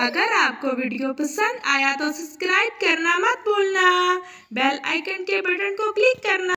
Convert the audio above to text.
अगर आपको वीडियो पसंद आया तो सब्सक्राइब करना मत भूलना, बेल आइकन के बटन को क्लिक करना।